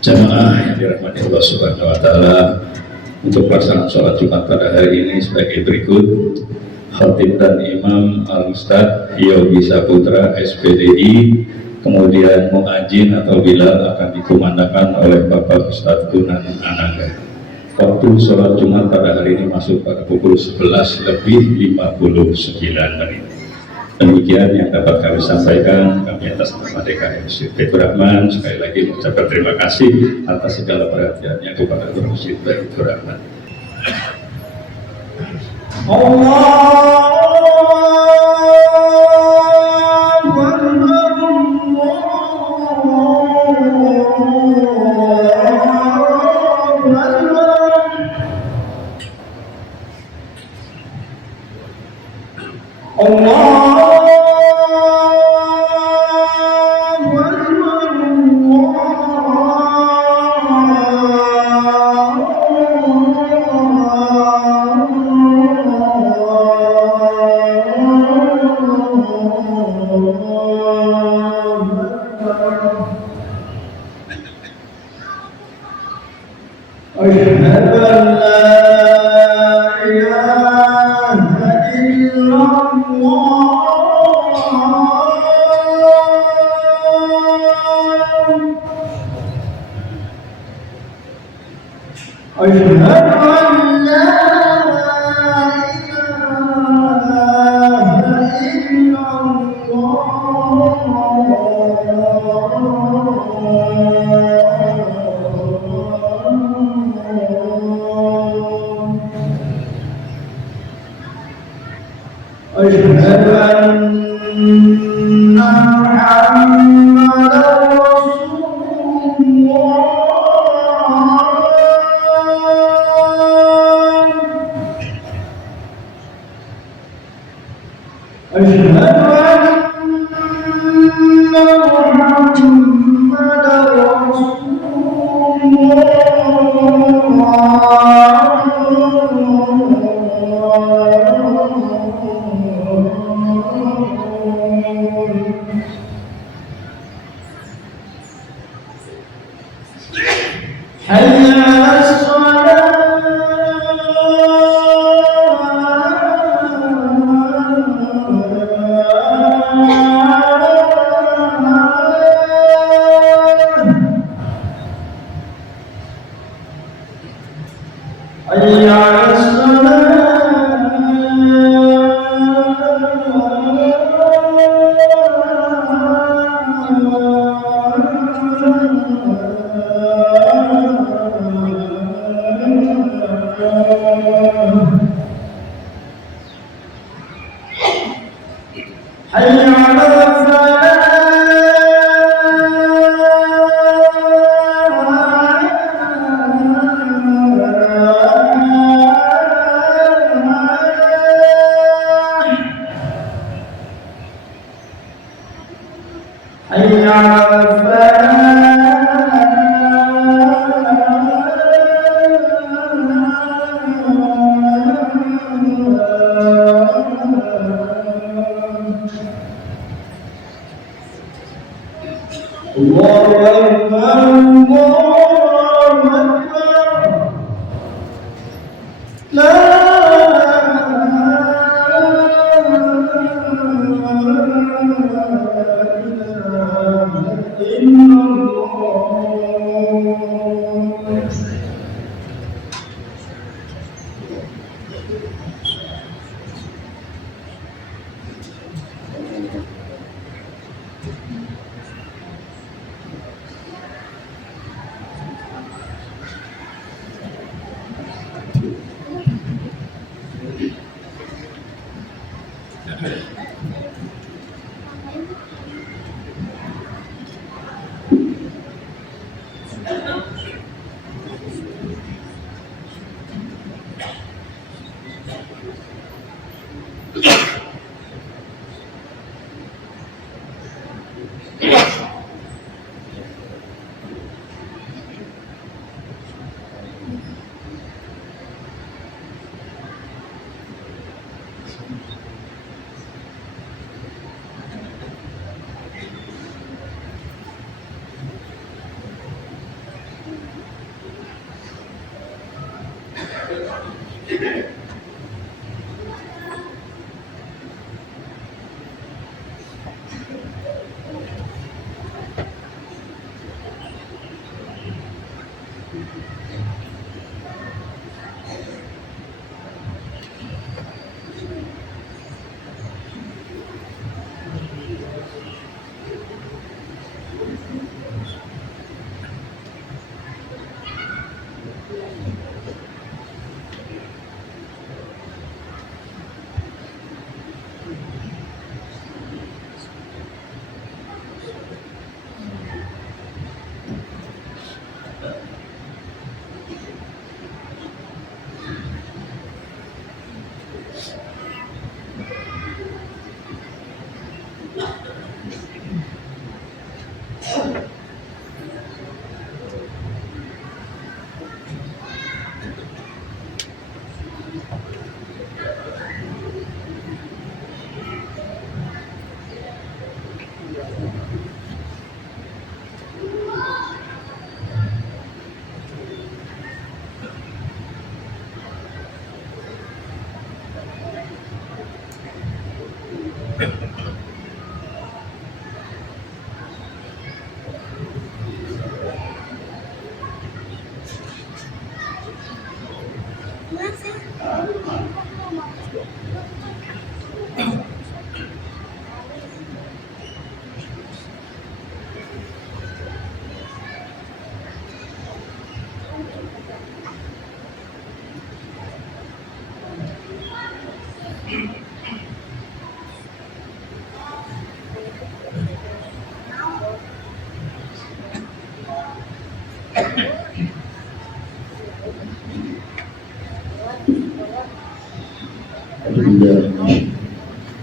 Jamaah yang dirahmati Allah Subhanahu wa Ta'ala, untuk pelaksanaan sholat Jumat pada hari ini sebagai berikut: Khatib dan Imam Al-Ustadz Yogi Saputra SPDI, kemudian muadzin atau bilal akan dikumandangkan oleh Bapak Ustadz Gunan Ananda. Waktu sholat Jumat pada hari ini masuk pada pukul 11:59 menit. Demikian yang dapat kami sampaikan. Kami atas nama DKM Masjid Baitur Rahman sekali lagi mengucapkan terima kasih atas segala perhatiannya kepada Masjid Baitur Rahman.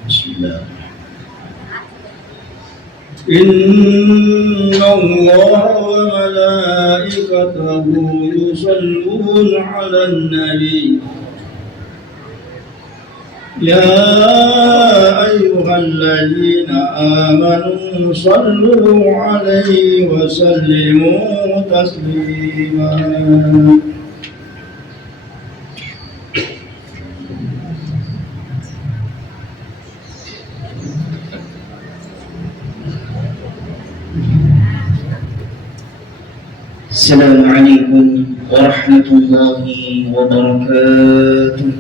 Bismillah. Inna Allah wa malaikatahu yusalluna 'alan nabi. Ya ayyuhalladzina amanu sallu 'alaihi wa sallimu taslima. Assalamualaikum warahmatullahi wabarakatuh.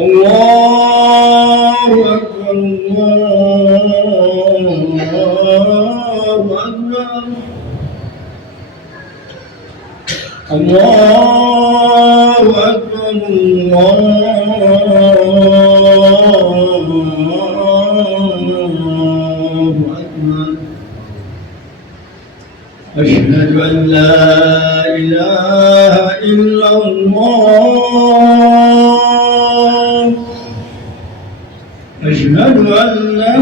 Allahu Akbar, Allahu Akbar, Allahu Akbar, Allahu Akbar. أشهد أن لا إله إلا الله. أشهد أن لا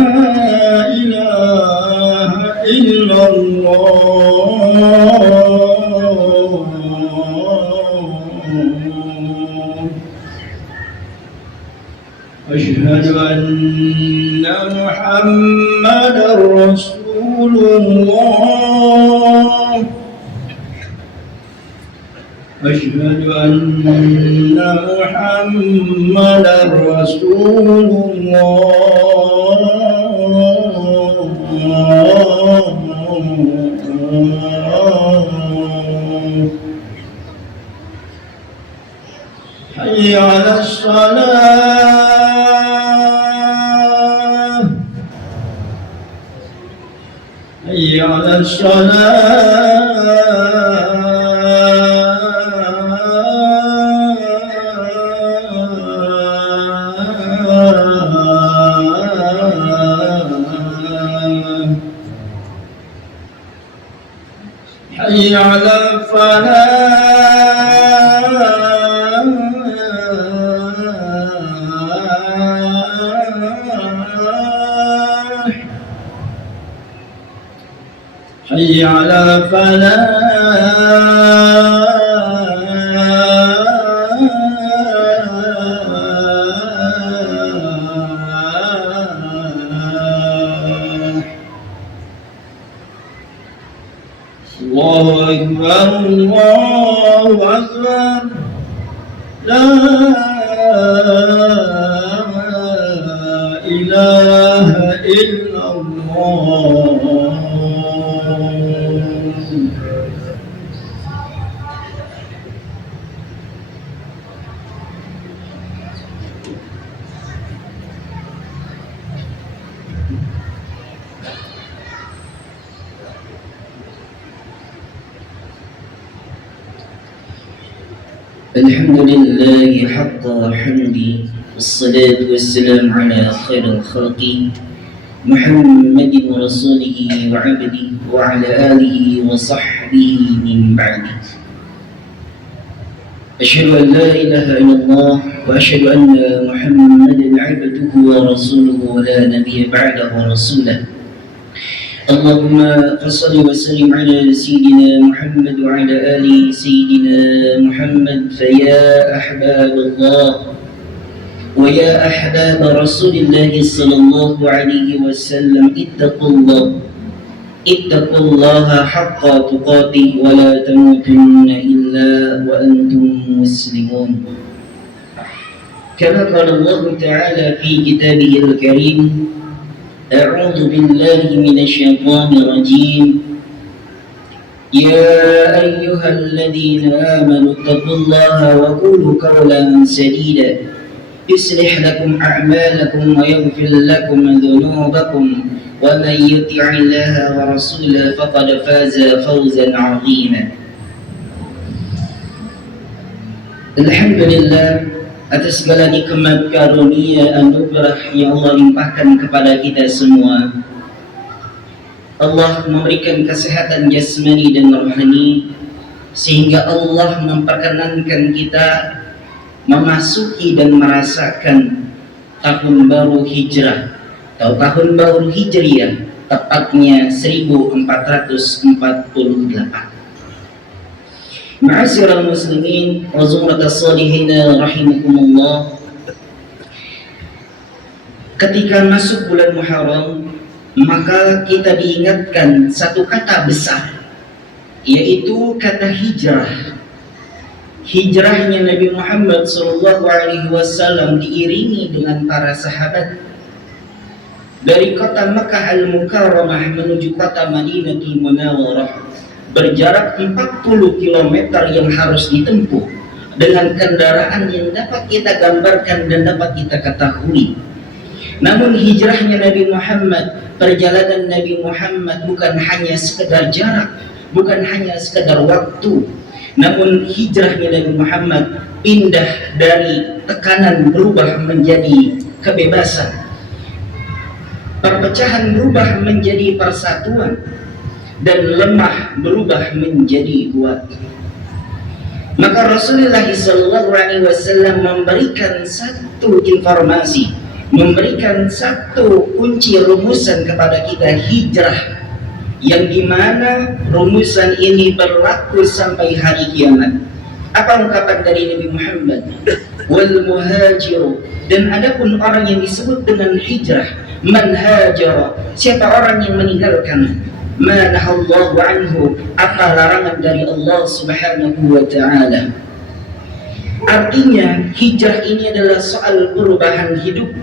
إله إلا الله. أشهد أن محمدا رسول الله. أشهد أن محمدا رسول الله. حي على الصلاة، حي على الصلاة. حي على الفلاح، حي على الفلاح. الله أكبر الله أكبر لا إله إلا الله. الحمد لله حق حمدي والصلاة والسلام على خير الخلق محمد ورسوله وعبده وعلى آله وصحبه من بعده. أشهد أن لا إله إلا الله وأشهد أن محمدا عبده ورسوله ولا نبي بعده ورسوله. اللهم صل وسلم على سيدنا محمد وعلى آل سيدنا محمد. فيا أحباب الله ويا أحباب رسول الله صلى الله عليه وسلم اتقوا الله حق تقاته ولا تموتن إلا وأنتم مسلمون. كما قال الله تعالى في كتابه الكريم: أعوذ بالله من الشيطان الرجيم. يا أيها الذين آمنوا اتقوا الله وقولوا قولا سديدا يصلح لكم أعمالكم ويغفر لكم ذنوبكم ومن يطع الله ورسوله فقد فاز فوزا عظيما. Alhamdulillah, atas segala nikmat karunia anugerah yang Allah limpahkan kepada kita semua. Allah memberikan kesehatan jasmani dan rohani sehingga Allah memperkenankan kita memasuki dan merasakan tahun baru hijrah atau tahun baru hijriah, tepatnya 1448. Ma'asyiral muslimin wa zumratas sholihin rahimakumullah. Ketika masuk bulan Muharram, maka kita diingatkan satu kata besar, yaitu kata hijrah. Hijrahnya Nabi Muhammad SAW diiringi dengan para sahabat dari kota Makkah Al-Mukarramah menuju kota Madinatul Munawwarah, berjarak 40 km yang harus ditempuh dengan kendaraan yang dapat kita gambarkan dan dapat kita ketahui. Namun hijrahnya Nabi Muhammad, perjalanan Nabi Muhammad bukan hanya sekedar jarak, bukan hanya sekedar waktu, namun hijrahnya Nabi Muhammad pindah dari tekanan berubah menjadi kebebasan, perpecahan berubah menjadi persatuan, dan lemah berubah menjadi kuat. Maka Rasulullah SAW memberikan satu informasi, memberikan satu kunci rumusan kepada kita, hijrah, yang dimana rumusan ini berlaku sampai hari kiamat. Apa ungkapan dari Nabi Muhammad? Wal muhajiru, dan adapun orang yang disebut dengan hijrah, man hajara, siapa orang yang meninggalkan ma nahallahu anhu, apa larangan dari Allah Subhanahu wa ta'ala. Artinya hijrah ini adalah soal perubahan hidup,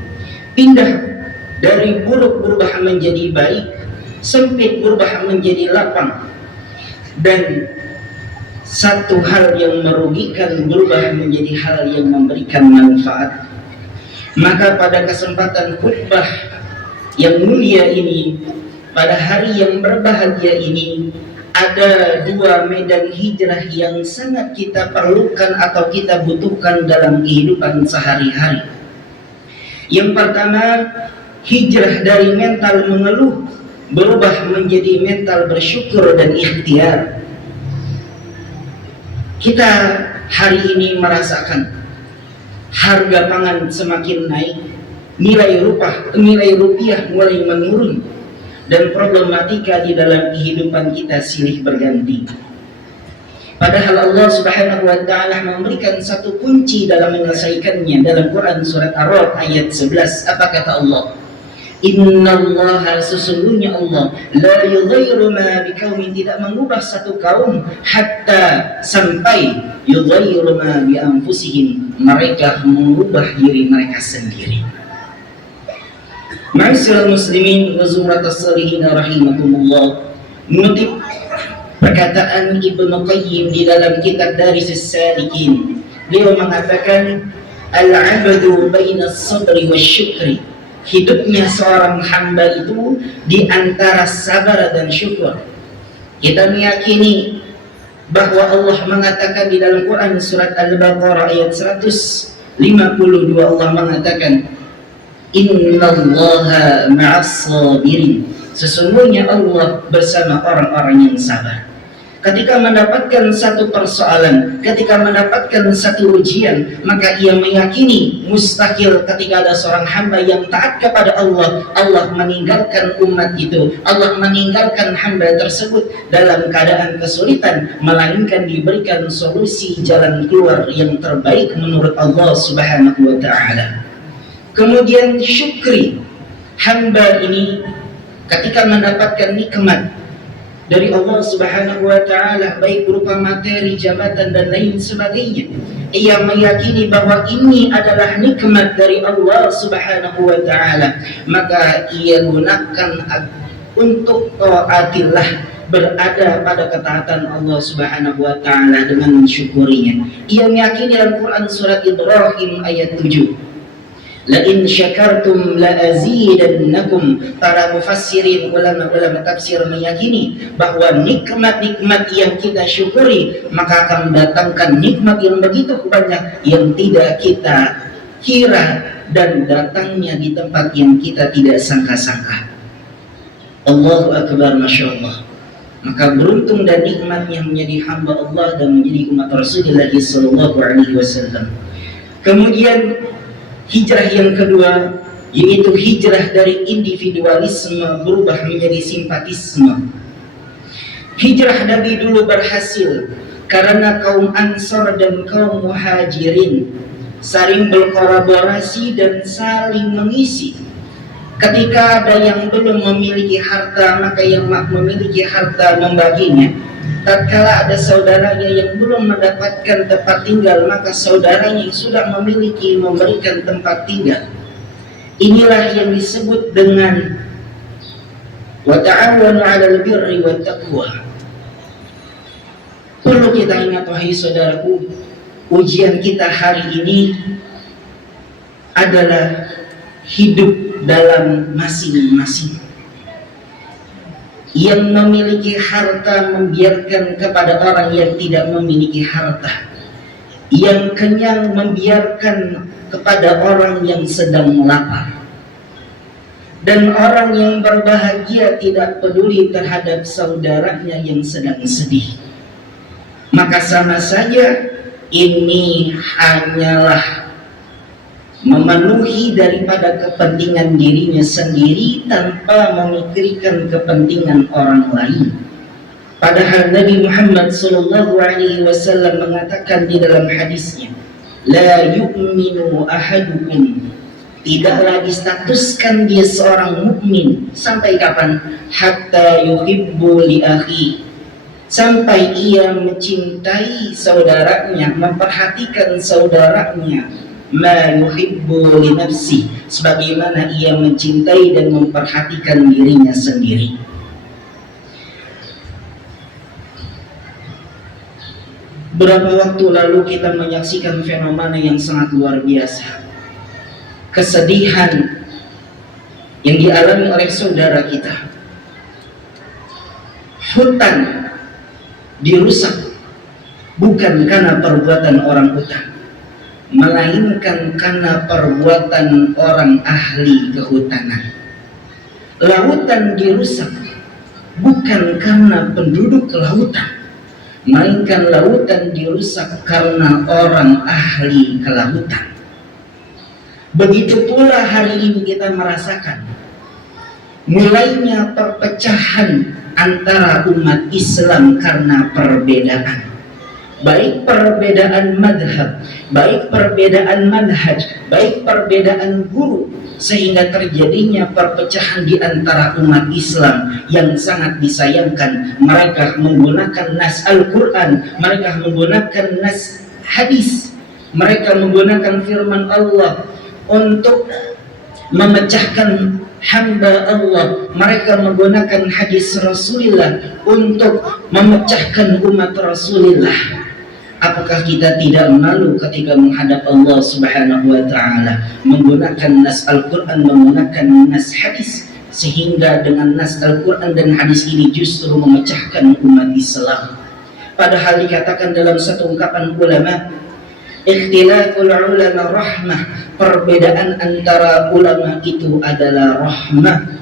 pindah dari buruk berubah menjadi baik, sempit berubah menjadi lapang, dan satu hal yang merugikan berubah menjadi hal yang memberikan manfaat. Maka pada kesempatan khutbah yang mulia ini, pada hari yang berbahagia ini, ada dua medan hijrah yang sangat kita perlukan atau kita butuhkan dalam kehidupan sehari-hari. Yang pertama, hijrah dari mental mengeluh berubah menjadi mental bersyukur dan ikhtiar. Kita hari ini merasakan harga pangan semakin naik, nilai rupiah mulai menurun, dan problematika di dalam kehidupan kita silih berganti. Padahal Allah Subhanahu wa ta'ala memberikan satu kunci dalam menyelesaikannya. Dalam Quran surat Ar-Ra'd ayat 11, apa kata Allah? Innallaha, sesungguhnya Allah, la yughayyiru ma biqaumin, tidak mengubah satu kaum hatta sampai yughayyiru ma bi anfusihim, mereka mengubah diri mereka sendiri. Ma'asyiral muslimin wa zumratas salihin rahimakumullah. Mengutip perkataan Ibnu Qayyim di dalam kitab Darisus Salikin, beliau mengatakan al-'abdu baina as-sabri wasyukri, hidupnya seorang hamba itu di antara sabar dan syukur. Kita meyakini bahwa Allah mengatakan di dalam Quran surat Al-Baqarah ayat 152, Allah mengatakan innallaha ma'as sabirin, sesungguhnya Allah bersama orang-orang yang sabar. Ketika mendapatkan satu persoalan, ketika mendapatkan satu ujian, maka ia meyakini mustahil ketika ada seorang hamba yang taat kepada Allah, Allah meninggalkan umat itu, Allah meninggalkan hamba tersebut dalam keadaan kesulitan, melainkan diberikan solusi jalan keluar yang terbaik menurut Allah Subhanahu wa ta'ala. Kemudian syukri, hamba ini ketika mendapatkan nikmat dari Allah Subhanahu wa ta'ala, baik berupa materi, jabatan dan lain sebagainya, ia meyakini bahwa ini adalah nikmat dari Allah Subhanahu wa ta'ala, maka ia gunakan untuk taatillah, berada pada ketaatan Allah Subhanahu wa ta'ala dengan mensyukurinya. Ia meyakini dalam Quran surat Ibrahim ayat 7, la in syakartum la azidannakum. Para mufassirin, ulama-ulama tafsir meyakini bahwa nikmat-nikmat yang kita syukuri maka akan mendatangkan nikmat yang begitu banyak yang tidak kita kira dan datangnya di tempat yang kita tidak sangka-sangka. Allahu akbar, masya Allah. Maka beruntung dan nikmatnya menjadi hamba Allah dan menjadi umat Rasulullah sallallahu alaihi wasallam. Kemudian hijrah yang kedua, yaitu hijrah dari individualisme berubah menjadi simpatisme. Hijrah Nabi dulu berhasil karena kaum Ansar dan kaum Muhajirin saling berkolaborasi dan saling mengisi. Ketika ada yang belum memiliki harta, maka yang memiliki harta membaginya. Tatkala ada saudaranya yang belum mendapatkan tempat tinggal, maka saudaranya yang sudah memiliki memberikan tempat tinggal. Inilah yang disebut dengan wa ta'awanu 'alal birri wat taqwa. Perlu kita ingat, wahai saudaraku, ujian kita hari ini adalah hidup dalam masing-masing. Yang memiliki harta membiarkan kepada orang yang tidak memiliki harta. Yang kenyang membiarkan kepada orang yang sedang lapar. Dan orang yang berbahagia tidak peduli terhadap saudaranya yang sedang sedih. Maka sama saja ini hanyalah memenuhi daripada kepentingan dirinya sendiri tanpa memikirkan kepentingan orang lain. Padahal Nabi Muhammad sallallahu alaihi wasallam mengatakan di dalam hadisnya, la yu'minu ahadukum, tidaklah distatuskan dia seorang mukmin sampai kapan? Hatta yuhibbu li akhi, sampai ia mencintai saudaranya, memperhatikan saudaranya, ma yuhibbu li nafsi, sebagaimana ia mencintai dan memperhatikan dirinya sendiri. Beberapa waktu lalu kita menyaksikan fenomena yang sangat luar biasa. Kesedihan yang dialami oleh saudara kita. Hutan dirusak bukan karena perbuatan orang hutan, melainkan karena perbuatan orang ahli kehutanan. Lautan dirusak bukan karena penduduk lautan, melainkan lautan dirusak karena orang ahli kelautan. Begitu pula hari ini kita merasakan mulainya perpecahan antara umat Islam karena perbedaan. baik perbedaan madhab, baik perbedaan manhaj, baik perbedaan guru, sehingga terjadinya perpecahan di antara umat Islam yang sangat disayangkan. Mereka menggunakan nas Al-Quran, mereka menggunakan nas hadis, mereka menggunakan firman Allah untuk memecahkan hamba Allah, mereka menggunakan hadis Rasulullah untuk memecahkan umat Rasulullah. Apakah kita tidak malu ketika menghadap Allah Subhanahu wa Ta'ala, menggunakan nas Al-Quran, menggunakan nas hadis, sehingga dengan nas Al-Quran dan hadis ini justru memecahkan umat Islam? Padahal dikatakan dalam satu ungkapan ulama, ikhtilaful ulama rahmah, perbedaan antara ulama itu adalah rahmah.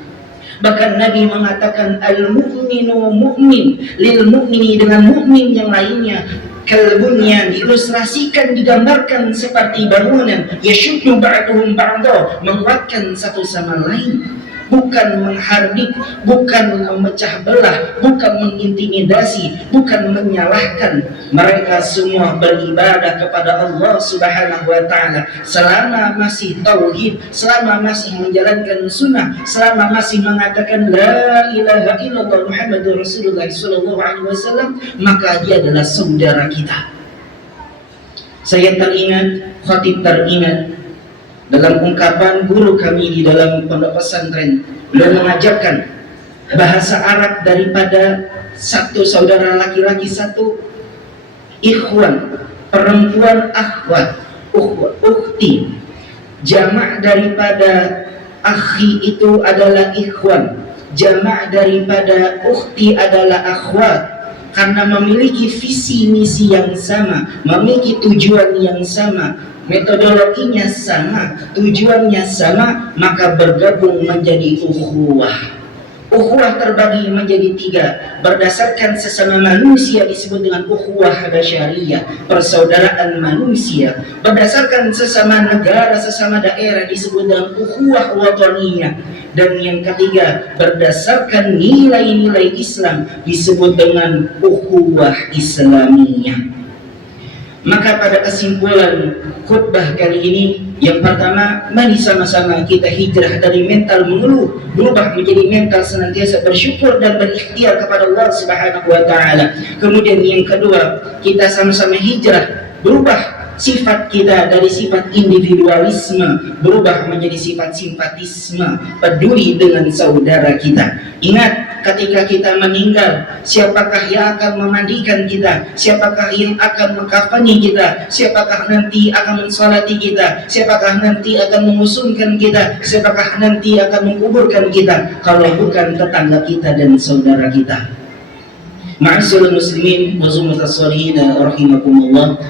Bahkan Nabi mengatakan al-mu'minu mu'min lil mu'mini, dengan mukmin yang lainnya kalbunyan, diilustrasikan, digambarkan seperti bangunan, yashuddu ba'duhum ba'da, menguatkan satu sama lain, bukan menghardik, bukan memecah belah, bukan mengintimidasi, bukan menyalahkan. Mereka semua beribadah kepada Allah Subhanahu wa Ta'ala selama masih tauhid, selama masih menjalankan sunnah, selama masih mengatakan la ilaha illallah Muhammadur Rasulullah sallallahu alaihi wasallam, maka dia adalah saudara kita. Saya teringat, khatib teringat dalam ungkapan guru kami di dalam pondok pesantren. Beliau mengajarkan bahasa Arab daripada satu saudara laki-laki, satu ikhwan, perempuan akhwat, ukhti. Jamak daripada akhi itu adalah ikhwan, jamak daripada ukhti adalah akhwat. Karena memiliki visi misi yang sama, memiliki tujuan yang sama, metodologinya sama, tujuannya sama, maka bergabung menjadi ukhuwah. Ukhuwah terbagi menjadi tiga. Berdasarkan sesama manusia disebut dengan ukhuwah basyariyah, persaudaraan manusia. Berdasarkan sesama negara, sesama daerah disebut dengan ukhuwah wataniyah. Dan yang ketiga, berdasarkan nilai-nilai Islam disebut dengan ukhuwah islamiyah. Maka pada kesimpulan khutbah kali ini, yang pertama, mari sama-sama kita hijrah dari mental mengeluh, berubah menjadi mental senantiasa bersyukur dan berikhtiar kepada Allah Subhanahu wa Ta'ala. Kemudian yang kedua, kita sama-sama hijrah, berubah sifat kita dari sifat individualisme berubah menjadi sifat simpatisme, peduli dengan saudara kita. Ingat, ketika kita meninggal, siapakah yang akan memandikan kita? Siapakah yang akan mengkafani kita? Siapakah nanti akan mensolati kita? Siapakah nanti akan mengusungkan kita? Siapakah nanti akan menguburkan kita? Kalau bukan tetangga kita dan saudara kita. Ma'asyiral muslimin wa zumratas sholihin rahimakumullah.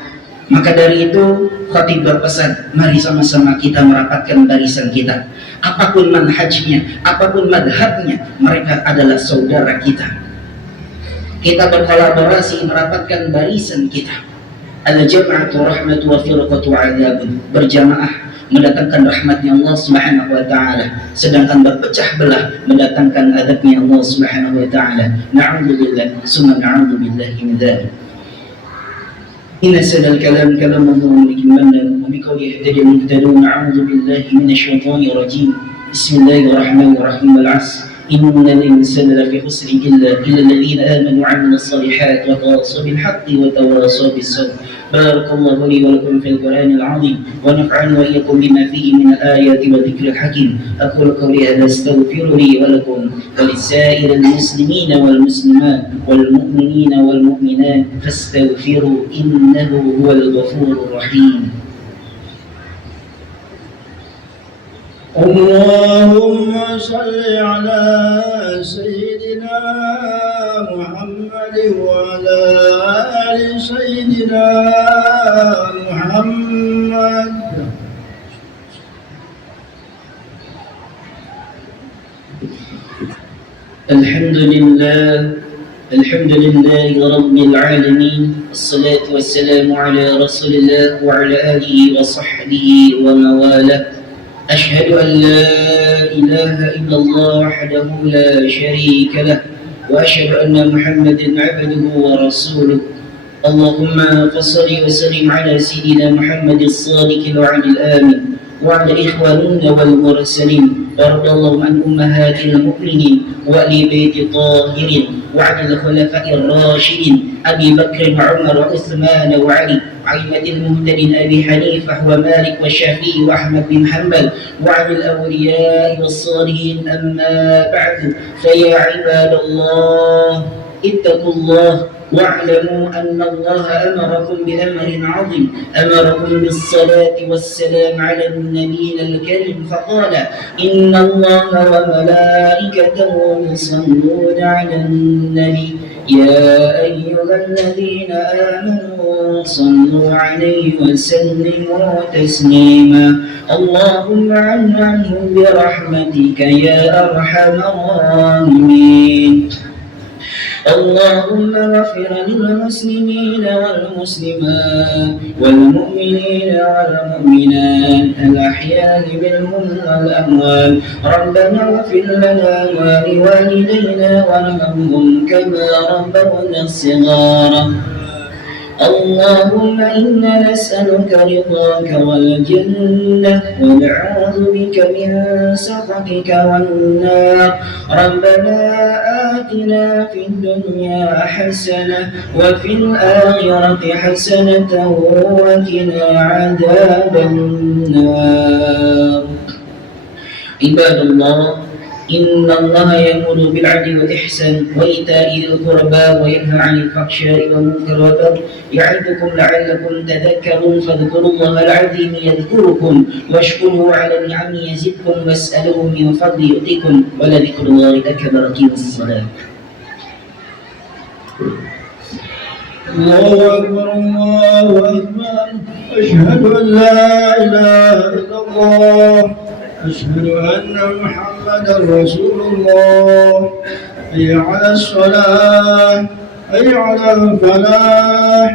Maka dari itu khatib berpesan, mari sama-sama kita merapatkan barisan kita. Apapun manhajnya, apapun madhabnya, mereka adalah saudara kita. Kita berkolaborasi merapatkan barisan kita. Al-jam'atu rahmatu wa firqatu 'adzabun. Berjamaah mendatangkan rahmatnya Allah Subhanahu wa Ta'ala, sedangkan berpecah belah mendatangkan adabnya Allah Subhanahu wa Ta'ala. Na'udzubillah, summa na'udzubillahi min dzalik. إن أحسن الكلام كلام الله ملك المنن وبقول يهتدي المهتدون. أعوذ بالله من الشيطان الرجيم. بسم الله الرحمن الرحيم. والعصر إن الإنسان لفي خسر إلا الذين آمنوا وعملوا الصالحات وتواصوا بالحق وتواصوا بالصبر. بارك الله لي ولكم في القرآن العظيم ونفعني وإياكم بما فيه من الآيات والذكر الحكيم. أقول قولي هذا أستغفر لي ولكم ولسائر المسلمين والمسلمات والمؤمنين والمؤمنات فاستغفروا إنه هو الغفور الرحيم. اللهم صل على سيدنا محمد وعلى آل سيدنا محمد. الحمد لله رب العالمين. الصلاة والسلام على رسول الله وعلى آله وصحبه ومواله. أشهد أن لا إله إلا الله وحده لا شريك له وأشهد أن محمدا عبده ورسوله. اللهم فصل وسلم على سيدنا محمد الصادق الوعد الآمن وعلى إخواننا والمرسلين، وارض اللهم عن أمهات المؤمنين وآل بيت الطاهرين وعن الخلفاء الراشدين أبي بكر وعمر وعثمان وعلي وأئمة المهتدين أبي حنيفة ومالك والشافعي وأحمد بن حنبل وعن الأولياء والصالحين. أما بعد، فيا عباد الله اتقوا الله واعلموا أن الله أمركم بأمر عظيم، أمركم بالصلاة والسلام على النبي الكريم، فقال: إن الله وملائكته يصلون على النبي يا أيها الذين آمنوا صلوا عليه وسلموا تسليما. اللهم عنهم برحمتك يا أرحم الراحمين. اللهم اغفر للمسلمين والمسلمات والمؤمنين والمؤمنات الأحياء منهم والأموات. ربنا اغفر لنا ولوالدينا وارحمهم كما ربونا صغارا. اللهم إنا نسألك رضاك والجنة ونعوذ بك من سخطك والنار. ربنا آتنا في الدنيا حسنة وفي الآخرة حسنة وقنا عذاب النار. عباد الله، إن الله يأمر بالعدل والإحسان وإيتاء ذي القربى وينهى عن الفحشاء والمنكر والبغي يعظكم لعلكم تذكرون. فاذكروا الله العظيم يذكركم واشكروه على النعم يزدكم واسألوه من فضل يؤتكم ولذكر الله أكبر. أقيموا الصلاة. الله أكبر الله أكبر. أشهد أن لا إله إلا الله، أشهد أن محمدا رسول الله. حي على الصلاة، حي على الفلاح،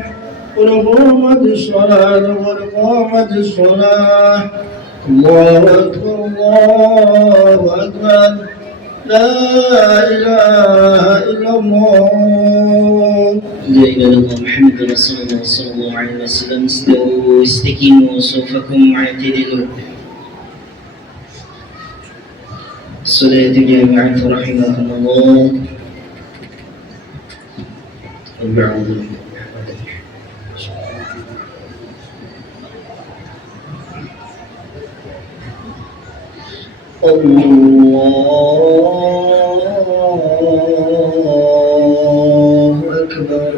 قد قامت الصلاة قد قامت الصلاة. الله أكبر الله أكبر. لا إله إلا الله. لا إله إلا الله محمد رسول الله صلى الله عليه وسلم. استووا استقيموا صفكم واعتدلوا. الصلاة جامعة رحمكم الله. أعوذ الله أكبر.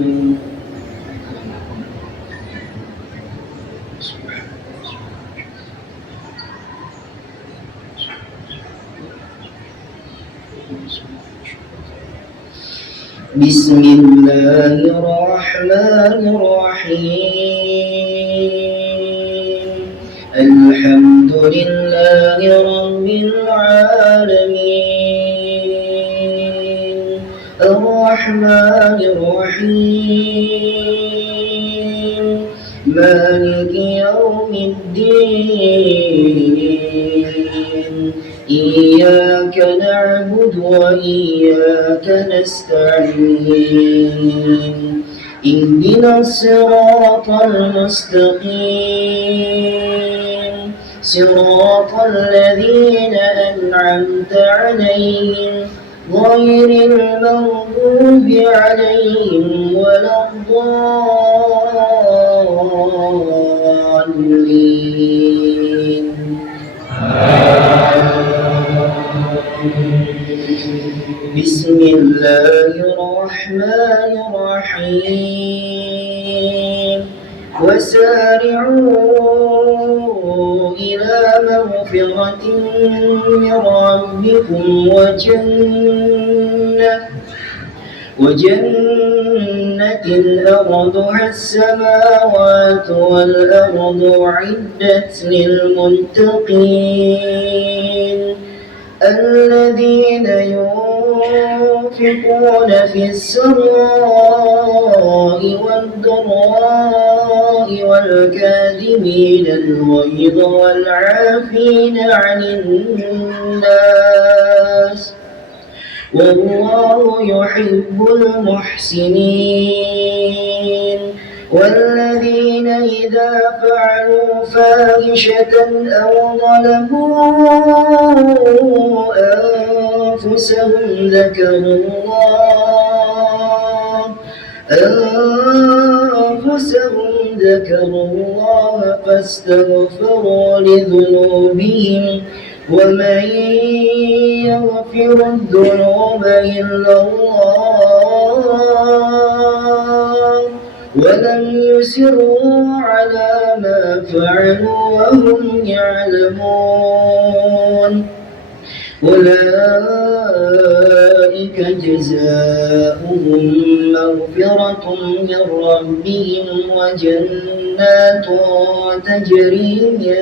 بسم الله الرحمن الرحيم. الحمد لله رب العالمين، الرحمن الرحيم، مالك يوم الدين. إياك نعبد وإياك نستعين. اهدنا الصراط المستقيم، صراط الذين أنعمت عليهم غير المغضوب عليهم ولا الضالين. بسم الله الرحمن الرحيم. وسارعوا إلى مغفرة من ربكم وجنة أرضها السماوات والأرض أعدت للمتقين الذين ينفقون في السراء والضراء والكاظمين الغيظ والعافين عن الناس والله يحب المحسنين. والذين إذا فعلوا فاحشة أو ظلموا أنفسهم ذكروا الله فاستغفروا لذنوبهم ومن يغفر الذنوب إلا الله ولم يسروا على ما فعلوا وهم يعلمون أولئك جزاؤهم مغفرة من ربهم وجنات تجري من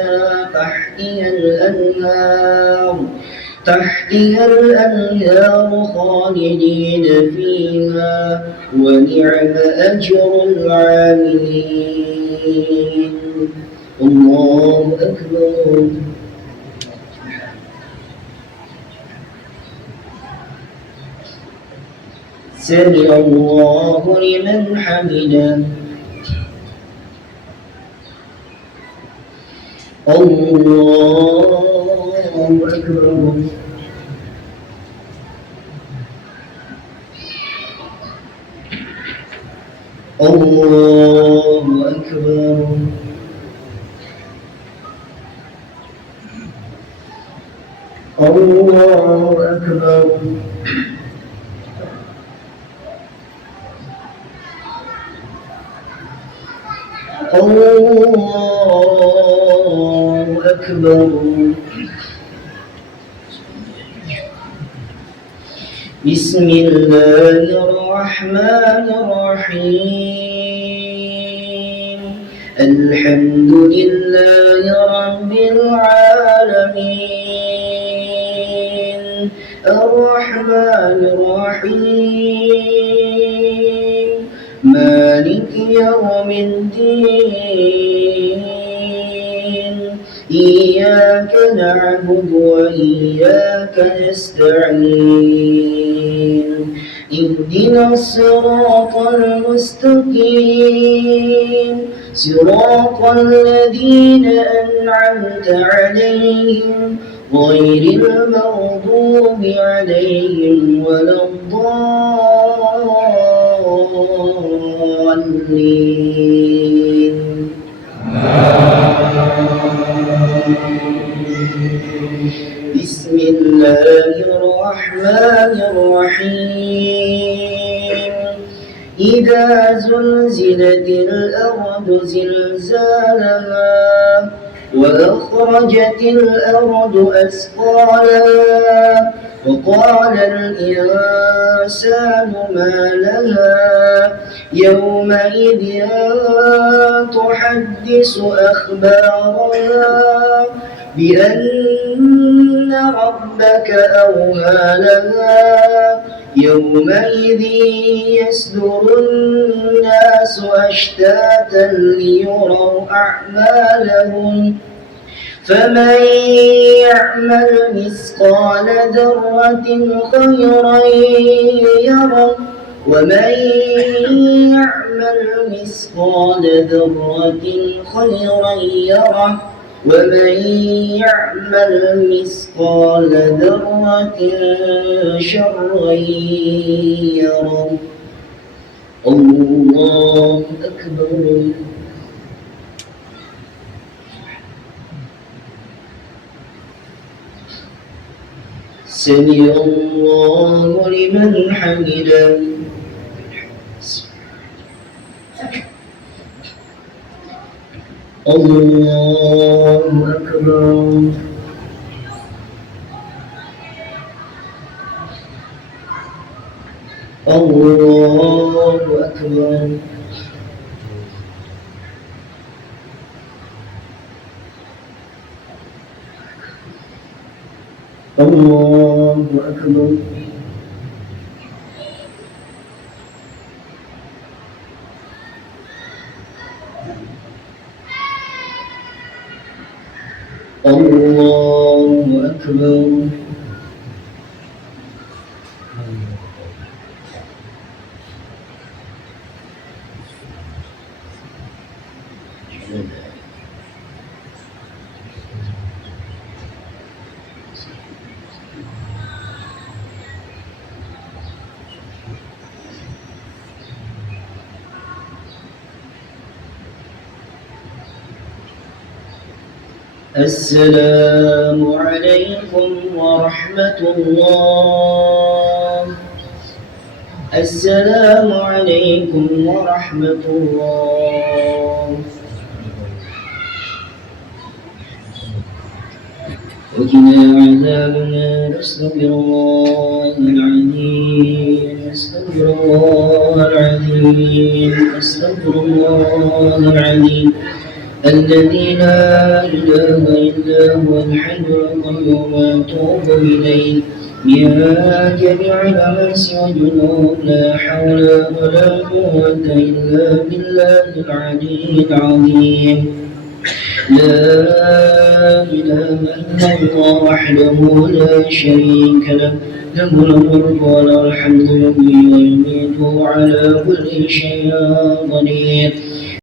تحتها الأنهار خالدين فيها ونعم أجر العاملين. الله أكبر. سمع الله لمن حمده. الله أكبر. الله أكبر. الله أكبر. الله أكبر. بسم الله الرحمن الرحيم. الحمد لله رب العالمين الرحمن الرحيم مالك يوم الدين إياك نعبد وإياك نستعين اهدنا الصراط المستقيم صراط الذين أنعمت عليهم غير المغضوب عليهم ولا الضالين. بسم الله الرحمن الرحيم. إذا زلزلت الأرض زلزالها وأخرجت الأرض أثقالها وقال الإنسان ما لها يومئذ تحدث أخبارها بأن ربك أوهى لها يومئذ يصدر الناس أشتاتا ليروا أعمالهم فمن يعمل مثقال ذرة خيرا يره ومن يعمل مثقال ذرة خيرا يره ومن يعمل مثقال ذرة شرا يره. الله أكبر. سمع الله لمن حمده. الله أكبر. الله أكبر. الله أكبر. الله أكبر. السلام عليكم ورحمة الله. السلام عليكم ورحمة الله. وقنا عذاب النار. استغفر الله العظيم. استغفر الله العظيم. استغفر الله العظيم الذي لا إله إلا هو الحي القيوم أتوب إليه من جميع الأمس والذنوب. لا حول ولا قوة إلا بالله العلي العظيم. لا إله إلا الله وحده لا شريك له له الملك وله الحمد يحيي ويميت على كل شيء قدير.